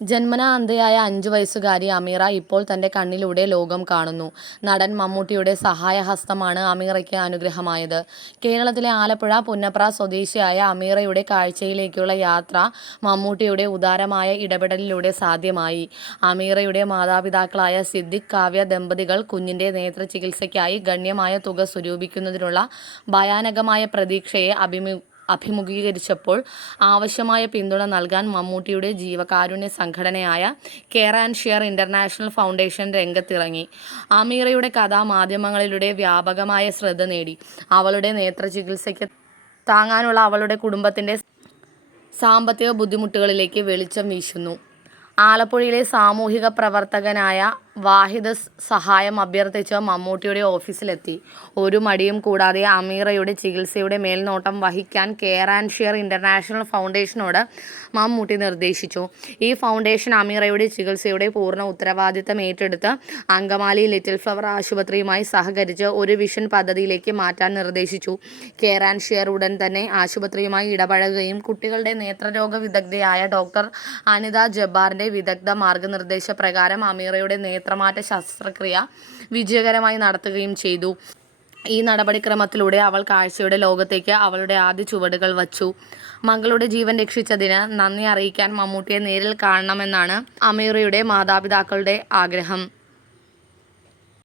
ജന്മനാ അന്ധയായ അഞ്ചു വയസ്സുകാരി അമീറ ഇപ്പോൾ തന്റെ കണ്ണിലൂടെ ലോകം കാണുന്നു. നടൻ മമ്മൂട്ടിയുടെ സഹായഹസ്തമാണ് അമീറയ്ക്ക് അനുഗ്രഹമായത്. കേരളത്തിലെ ആലപ്പുഴ പുന്നപ്ര സ്വദേശിയായ അമീറയുടെ കാഴ്ചയിലേക്കുള്ള യാത്ര മമ്മൂട്ടിയുടെ ഉദാരമായ ഇടപെടലിലൂടെ സാധ്യമായി. അമീറയുടെ മാതാപിതാക്കളായ സിദ്ദിഖ്, കാവ്യ ദമ്പതികൾ കുഞ്ഞിന്റെ നേത്രചികിത്സയ്ക്കായി ഗണ്യമായ തുക സ്വരൂപിക്കുന്നതിനുള്ള ഭയാനകമായ പ്രതീക്ഷയെ അഭിമു അഭിമുഖീകരിച്ചപ്പോൾ ആവശ്യമായ പിന്തുണ നൽകാൻ മമ്മൂട്ടിയുടെ ജീവകാരുണ്യ സംഘടനയായ care and share international foundation രംഗത്തിറങ്ങി. അമീറയുടെ കഥ മാധ്യമങ്ങളിലൂടെ വ്യാപകമായ ശ്രദ്ധ നേടി. അവളുടെ നേത്രചികിത്സയ്ക്ക് താങ്ങാനുള്ള അവളുടെ കുടുംബത്തിന്റെ സാമ്പത്തിക ബുദ്ധിമുട്ടുകളിലേക്ക് വെളിച്ചം വീശുന്നു. ആലപ്പുഴയിലെ സാമൂഹിക പ്രവർത്തകനായ വാഹിദ് സഹായം അഭ്യർത്ഥിച്ച് മമ്മൂട്ടിയുടെ ഓഫീസിലെത്തി. ഒരു മടിയും കൂടാതെ അമീറയുടെ ചികിത്സയുടെ മേൽനോട്ടം വഹിക്കാൻ കെയർ ആൻഡ് ഷെയർ ഇന്റർനാഷണൽ ഫൗണ്ടേഷനോട് മമ്മൂട്ടി നിർദ്ദേശിച്ചു. ഈ ഫൗണ്ടേഷൻ അമീറയുടെ ചികിത്സയുടെ പൂർണ ഉത്തരവാദിത്തം ഏറ്റെടുത്ത് അങ്കമാലി ലിറ്റിൽ ഫ്ലവർ ആശുപത്രിയുമായി സഹകരിച്ച് ഒരു വിഷൻ പദ്ധതിയിലേക്ക് മാറ്റാൻ നിർദ്ദേശിച്ചു. കെയർ ആൻഡ് ഷെയർ ഉടൻ തന്നെ ആശുപത്രിയുമായി ഇടപഴകുകയും കുട്ടികളുടെ നേത്രരോഗ വിദഗ്ധയായ ഡോക്ടർ അനിത ജബ്ബാറിന്റെ വിദഗ്ധ മാർഗനിർദ്ദേശ പ്രകാരം അമീറയുടെ നേത്രമാറ്റ ശസ്ത്രക്രിയ വിജയകരമായി നടത്തുകയും ചെയ്തു. ഈ നടപടിക്രമത്തിലൂടെ അവൾ കാഴ്ചയുടെ ലോകത്തേക്ക് അവളുടെ ആദ്യ ചുവടുകൾ വച്ചു. മകളുടെ ജീവൻ രക്ഷിച്ചതിന് നന്ദി അറിയിക്കാൻ മമ്മൂട്ടിയെ നേരിൽ കാണണമെന്നാണ് അമീറയുടെ മാതാപിതാക്കളുടെ ആഗ്രഹം.